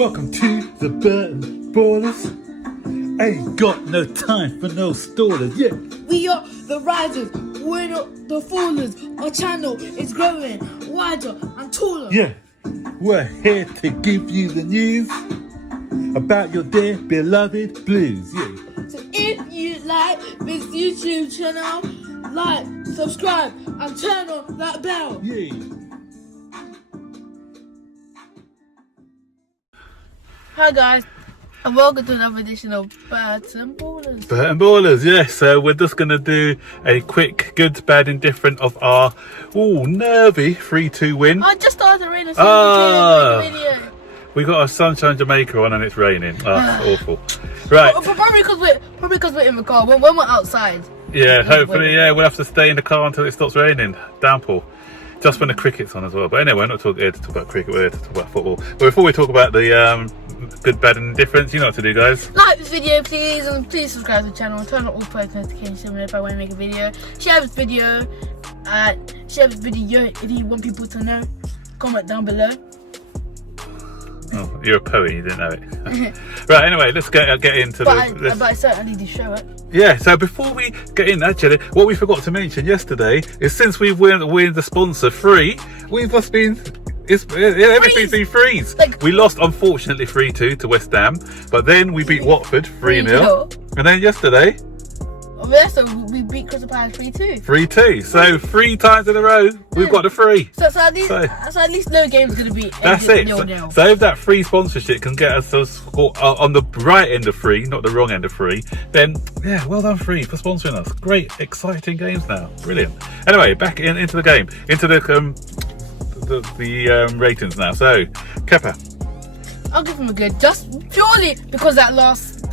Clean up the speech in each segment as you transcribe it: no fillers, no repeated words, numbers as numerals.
Welcome to the Burton Ballers. Ain't got no time for no stallers, yeah. We are the risers, we're not the fallers. Our channel is growing wider and taller. Yeah, we're here to give you the news about your dear beloved Blues, yeah. So if you like this YouTube channel, like, subscribe and turn on that bell. Yeah. Hi guys, and welcome to another edition of Burton Ballers. Burton Ballers, yeah. So we're just going to do a quick good, bad, indifferent of our nervy 3-2 win. I just started to rain a video. We got our Sunshine Jamaica on and it's raining. Awful. Right. Probably because we're in the car. When we're outside. Yeah, hopefully, yeah, we'll have to stay in the car until it stops raining. Downpour. Just when the cricket's on as well. But anyway, we're not here to talk about cricket, we're here to talk about football. But before we talk about the good, bad and indifference, you know what to do, guys. Like this video, please, and please subscribe to the channel. Turn on all post notifications whenever I make a video. Share this video. If you want people to know. Comment down below. Oh, you're a poet, you didn't know it. Right, anyway, let's get into but I certainly do show it. Yeah, so before we get in, actually, what we forgot to mention yesterday is since we've won the sponsor free, we've just been... everything's been freeze. Like, we lost, unfortunately, 3-2 to West Ham, but then we beat Watford 3-0. And then yesterday... so we beat Crystal Palace 3-2. 3-2. So 3 times in a row, we've got the free. So at least no game's going to be... That's it. So if that free sponsorship can get us to score on the right end of free, not the wrong end of free, then, yeah, well done free for sponsoring us. Great, exciting games now. Brilliant. Anyway, back into the game. Into the ratings now. So, Kepa. I'll give him a good, just purely because that last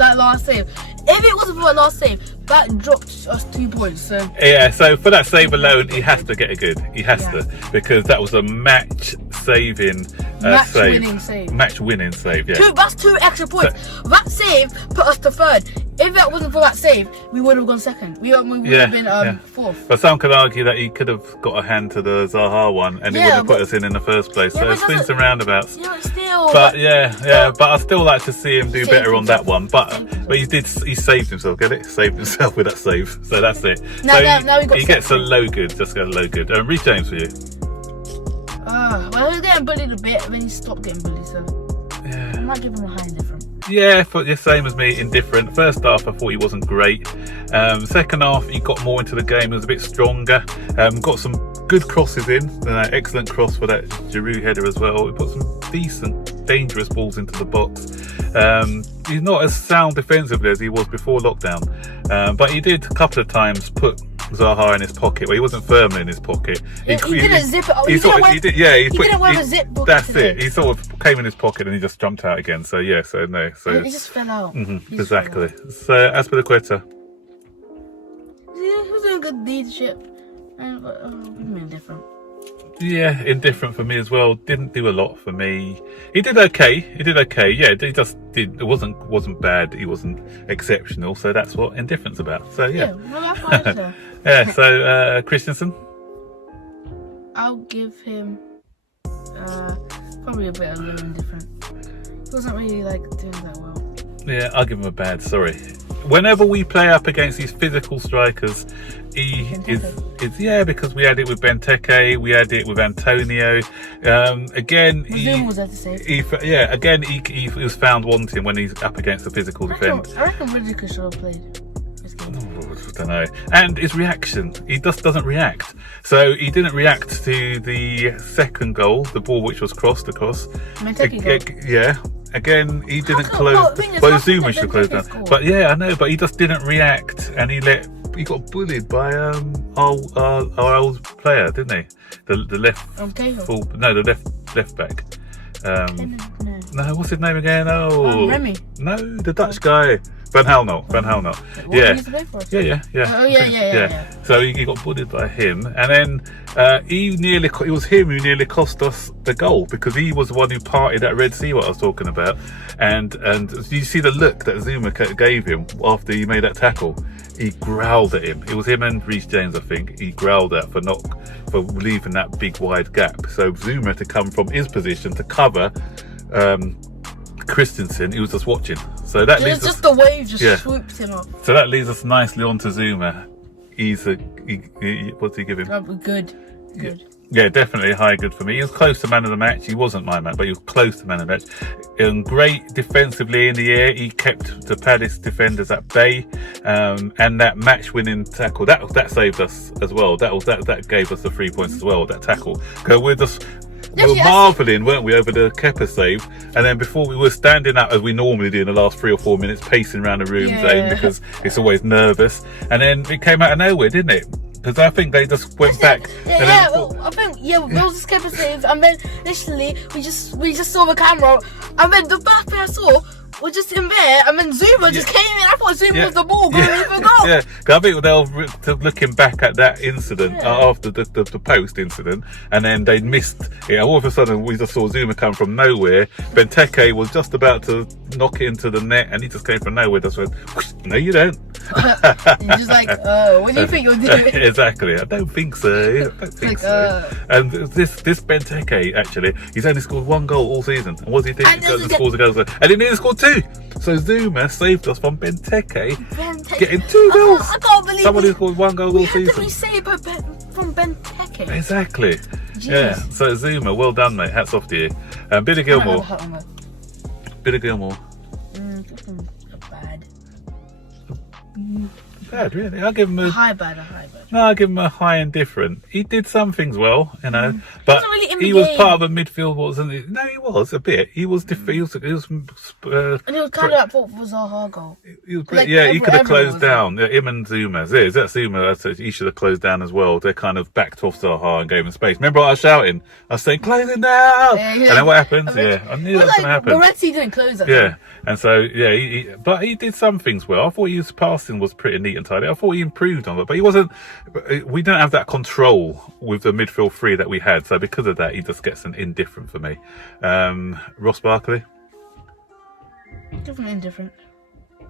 save. If it wasn't for that last save, that dropped us 2 points. So yeah, so for that save alone, he has to get a good. He has to, because that was a match-saving save. Match-winning save. Yeah. That's 2 extra points. So, that save put us to 3rd. If that wasn't for that save, we would have gone 2nd. We would have been 4th. But some could argue that he could have got a hand to the Zaha one, and he would have put us in the first place. So it's swings and roundabouts. Yeah, still. But but I still like to see him do better on that one. But he saved himself. Get it? Saved himself with that save. So that's it. Now he gets a low good. Just get a low good. Reece James for you. Well, he was getting bullied a bit, and then he stopped getting bullied. So I might give him a high indifferent. Yeah, the same as me, indifferent. First half, I thought he wasn't great. Second half, he got more into the game. He was a bit stronger. Got some good crosses in. Excellent cross for that Giroud header as well. He put some decent, dangerous balls into the box. He's not as sound defensively as he was before lockdown. But he did a couple of times put Zaha in his pocket. Well, he wasn't firmly in his pocket. He didn't zip it. He didn't wear a zip pocket. That's it. He sort of came in his pocket and he just jumped out again. So yeah, so no. So he just fell out. Exactly. So as for the Quetta. Yeah, he was doing good leadership. Indifferent. Yeah, indifferent for me as well. Didn't do a lot for me. He did okay. Yeah, he just did. It wasn't bad. He wasn't exceptional. So that's what indifferent's about. So yeah. Yeah. So Christensen. I'll give him probably a bit of indifferent. He wasn't really doing that well. Yeah, I'll give him a bad. Sorry. Whenever we play up against these physical strikers, he is because we had it with Benteke, we had it with Antonio. Again, Zouma was there to save. He was found wanting when he's up against a physical defence. I reckon Rudiger should have played. I don't know. And his reaction, he just doesn't react. So he didn't react to the second goal, the ball which was crossed across. Again, he didn't close. Well, Zouma should close down. But yeah, I know. But he just didn't react, and he got bullied by our old player, didn't he? The left back. No, what's his name again? Remy. No, the Dutch guy. Van Halnot. Yeah. So he got bullied by him, and then it was him who nearly cost us the goal, because he was the one who parted that Red Sea, what I was talking about. And you see the look that Zouma gave him after he made that tackle. He growled at him. It was him and Reece James, I think. He growled at for leaving that big wide gap. So Zouma had to come from his position to cover Christensen, he was just watching. So that leaves It's just the wave just Yeah. swoops him up. So that leads us nicely on to Zouma. What's he giving? Good. Yeah, definitely a high good for me. He was close to man of the match. He wasn't my man, but he was close to man of the match. And great defensively in the air. He kept the Palace defenders at bay, and that match-winning tackle that saved us as well. That gave us the 3 points as well. That tackle. Because we were marvelling, weren't we, over the Kepa save? And then before we were standing up as we normally do in the last 3 or 4 minutes, pacing around the room zone because it's always nervous. And then it came out of nowhere, didn't it? Because I think they just went back. I think there was a skipper save, and then literally we just saw the camera, and then the first thing I saw was just in there, and then Zouma just came in. I thought Zouma was the ball going in for goal. Yeah, I think they were looking back at that incident after the post incident, and then they missed it. All of a sudden, we just saw Zouma come from nowhere. Benteke was just about to knock it into the net, and he just came from nowhere. Just went, no, you don't. You're just like, what do you think you're doing? Exactly. I don't think so. And this Benteke, actually, he's only scored 1 goal all season. And what do you think? And he nearly scored 2. So Zouma saved us from Benteke getting 2 goals. I can't believe somebody scored 1 goal all season. We say from Benteke. Exactly. Jeez. Yeah. So Zouma, well done, mate. Hats off to you. Billy Gilmore. Billy Gilmore. Bad, really. I'll give him a high bad. No, I'll give him a high indifferent. He did some things well, you know, but he was part of a midfield, wasn't he? No, he was a bit. He was. And he was kind of at fault for Zaha goal. He could have closed down. Yeah, him and Zouma. Is that Zouma? He should have closed down as well. They kind of backed off Zaha and gave him space. Remember, I was shouting. I was saying, "Close it down!" And then what happened? I knew that was going to happen. Moretti didn't close that. Yeah. And so, but he did some things well. I thought his passing was pretty neat and tidy. I thought he improved on it, but he wasn't. We don't have that control with the midfield 3 that we had. So because of that, he just gets an indifferent for me. Ross Barkley. Definitely indifferent.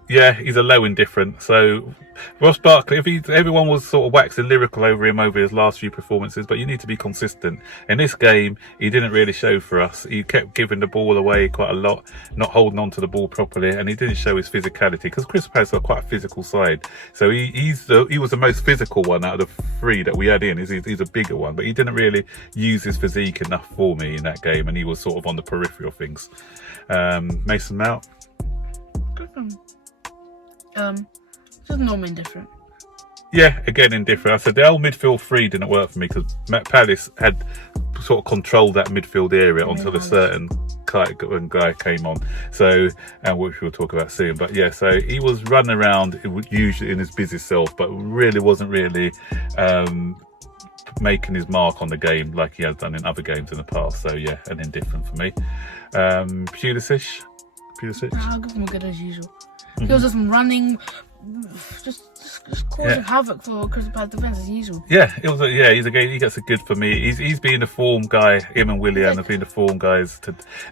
Yeah, he's a low indifferent. So Ross Barkley, everyone was sort of waxing lyrical over him over his last few performances, but you need to be consistent. In this game, he didn't really show for us. He kept giving the ball away quite a lot, not holding on to the ball properly, and he didn't show his physicality because Crystal Palace got quite a physical side. So he was the most physical one out of the 3 that we had in. He's a bigger one, but he didn't really use his physique enough for me in that game, and he was sort of on the periphery of things. Mason Mount. Just normally indifferent. Yeah, again indifferent. I said the old midfield 3 didn't work for me because Palace had sort of controlled that midfield area until a certain guy came on. So, and which we'll talk about soon. But yeah, so he was running around usually in his busy self, but really wasn't really making his mark on the game like he has done in other games in the past. So yeah, an indifferent for me. Pulisic. I'll give him a good as usual. He was just running, just causing havoc for Crystal Palace defence as usual. Yeah, he's a game. He gets a good for me. He's been the form guy. Him and Willian have been the form guys.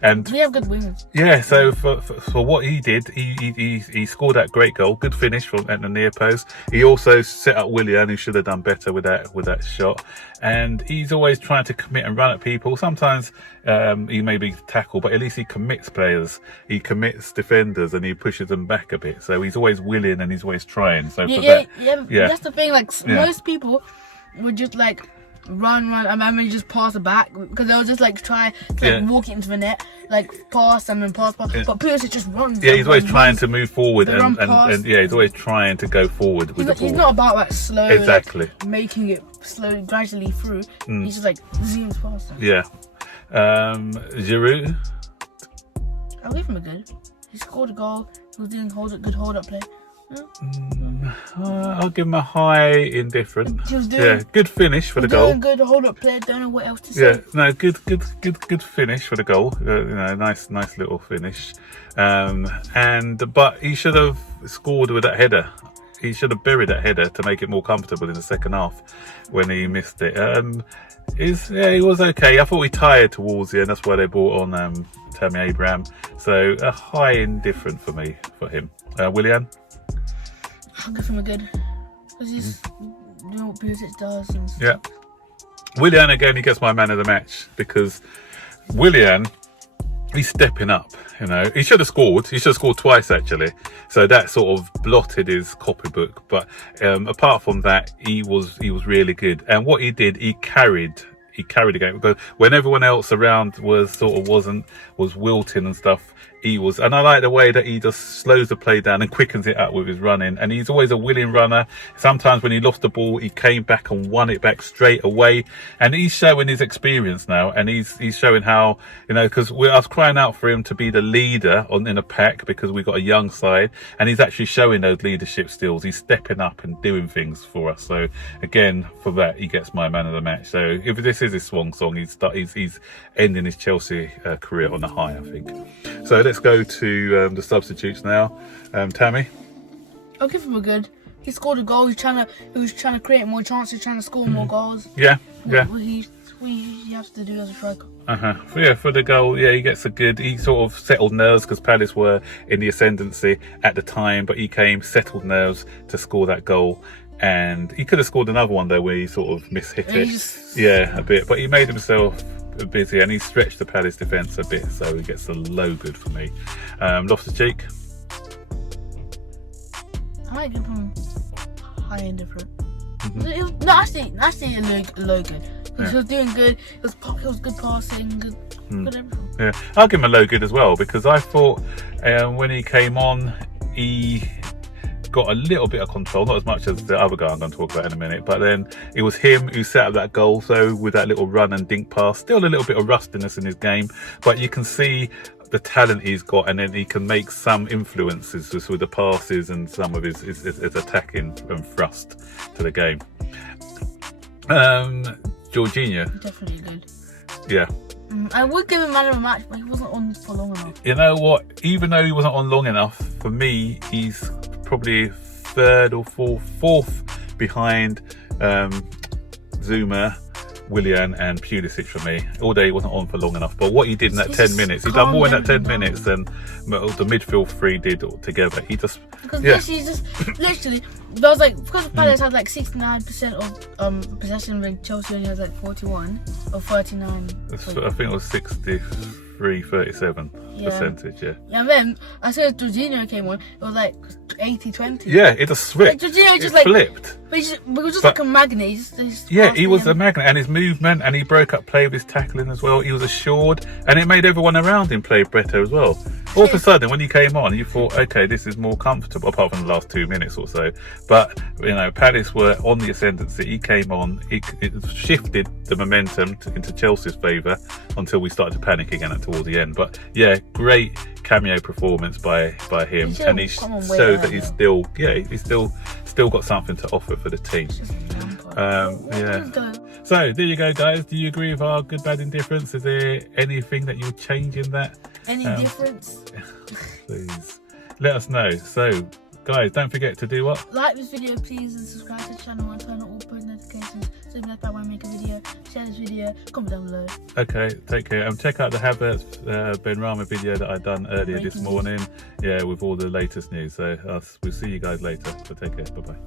And we have good wingers. Yeah, so for what he did, he scored that great goal. Good finish at the near post. He also set up Willian, who should have done better with that shot. And he's always trying to commit and run at people. Sometimes he maybe tackle, but at least he commits players. He commits defenders and he pushes them back a bit. So he's always willing and he's always trying. So that's the thing. Like most people would just like run, and then just pass it back because they'll just like try to walk it into the net, like pass and then pass. Yeah. But Pulisic just runs. Yeah, he's always trying to move forward and he's always trying to go forward with the ball. He's not about like slow, exactly, like, making it slowly, gradually through. He's just like zooms past them. Yeah. Giroud. I'll give him a good. He scored a goal. He was doing good hold up play. I'll give him a high indifferent. Good finish for the goal. Good hold up play. Don't know what else to say. Yeah, no, good finish for the goal. Nice little finish. But he should have scored with that header. He should have buried that header to make it more comfortable in the second half when he missed it. He was okay. I thought he tired towards the end. That's why they brought on Tammy Abraham. So a high indifferent for him. Willian. I'll give him a good because he's doing what Pulisic does. Yeah, Willian again. He gets my man of the match because Willian he's stepping up, you know. He should have scored. He should have scored twice, actually. So that sort of blotted his copybook. But apart from that, he was really good. And what he did, he carried the game, because when everyone else around was wilting and stuff, he was. And I like the way that he just slows the play down and quickens it up with his running. And he's always a willing runner. Sometimes when he lost the ball, he came back and won it back straight away. And he's showing his experience now, and he's showing how, you know, because I was crying out for him to be the leader in a pack, because we've got a young side, and he's actually showing those leadership skills. He's stepping up and doing things for us. So again, for that, he gets my man of the match. So if this is his swan song, he's ending his Chelsea career on a high, I think. So let's go to the substitutes now. Tammy? I'll give him a good. He scored a goal. He was trying to create more chances, trying to score more goals. Yeah. He has to do as a striker. For the goal, he gets a good. He sort of settled nerves, because Palace were in the ascendancy at the time, but he settled nerves to score that goal. And he could have scored another one though, where he sort of mishit it. A bit, but he made himself busy, and he stretched the Palace defence a bit, so he gets a low good for me. Loftus-Cheek? I might give him high indifferent. No, actually a low good. He was doing good. It was good passing, good everything. Yeah, I'll give him a low good as well, because I thought when he came on, he got a little bit of control, not as much as the other guy I'm going to talk about in a minute, but then it was him who set up that goal. So with that little run and dink pass, still a little bit of rustiness in his game, but you can see the talent he's got, and then he can make some influences just with the passes and some of his attacking and thrust to the game. Jorginho, definitely good. Yeah. I would give him man of the match, but he wasn't on for long enough. You know what? Even though he wasn't on long enough, for me, he's probably third or fourth behind Zouma, Willian and Pulisic for me. Although he wasn't on for long enough, but what he did in that 10 minutes, he done more in that 10 minutes than the midfield three did together. He just literally there was like, because Palace had like 69% of possession, when Chelsea only has like 41 or 39. I think it was 63-37 percentage. And then as soon as Jorginho came on, it was like 80-20. Yeah, it just switched. Like, Jorginho just flipped. But he was just like a magnet. He was a magnet, and his movement, and he broke up play with his tackling as well. He was assured, and it made everyone around him play better as well. All of a sudden, when he came on, you thought, okay, this is more comfortable, apart from the last 2 minutes or so. But, you know, Palace were on the ascendancy. He came on, it shifted the momentum into Chelsea's favour until we started to panic again towards the end. But yeah, great cameo performance by him, and he showed that he's still got something to offer for the team. So there you go, guys. Do you agree with our good, bad, indifference? Is there anything that you would change in that? Any difference? Please let us know. So guys, don't forget to do what? Like this video please, and subscribe to the channel and turn on all post notifications so you know when I make a video. Share this video, comment down below. Okay, take care, and check out the Havertz Benrahma video that I done earlier this morning. Yeah, with all the latest news. So we'll see you guys later. So take care, bye bye.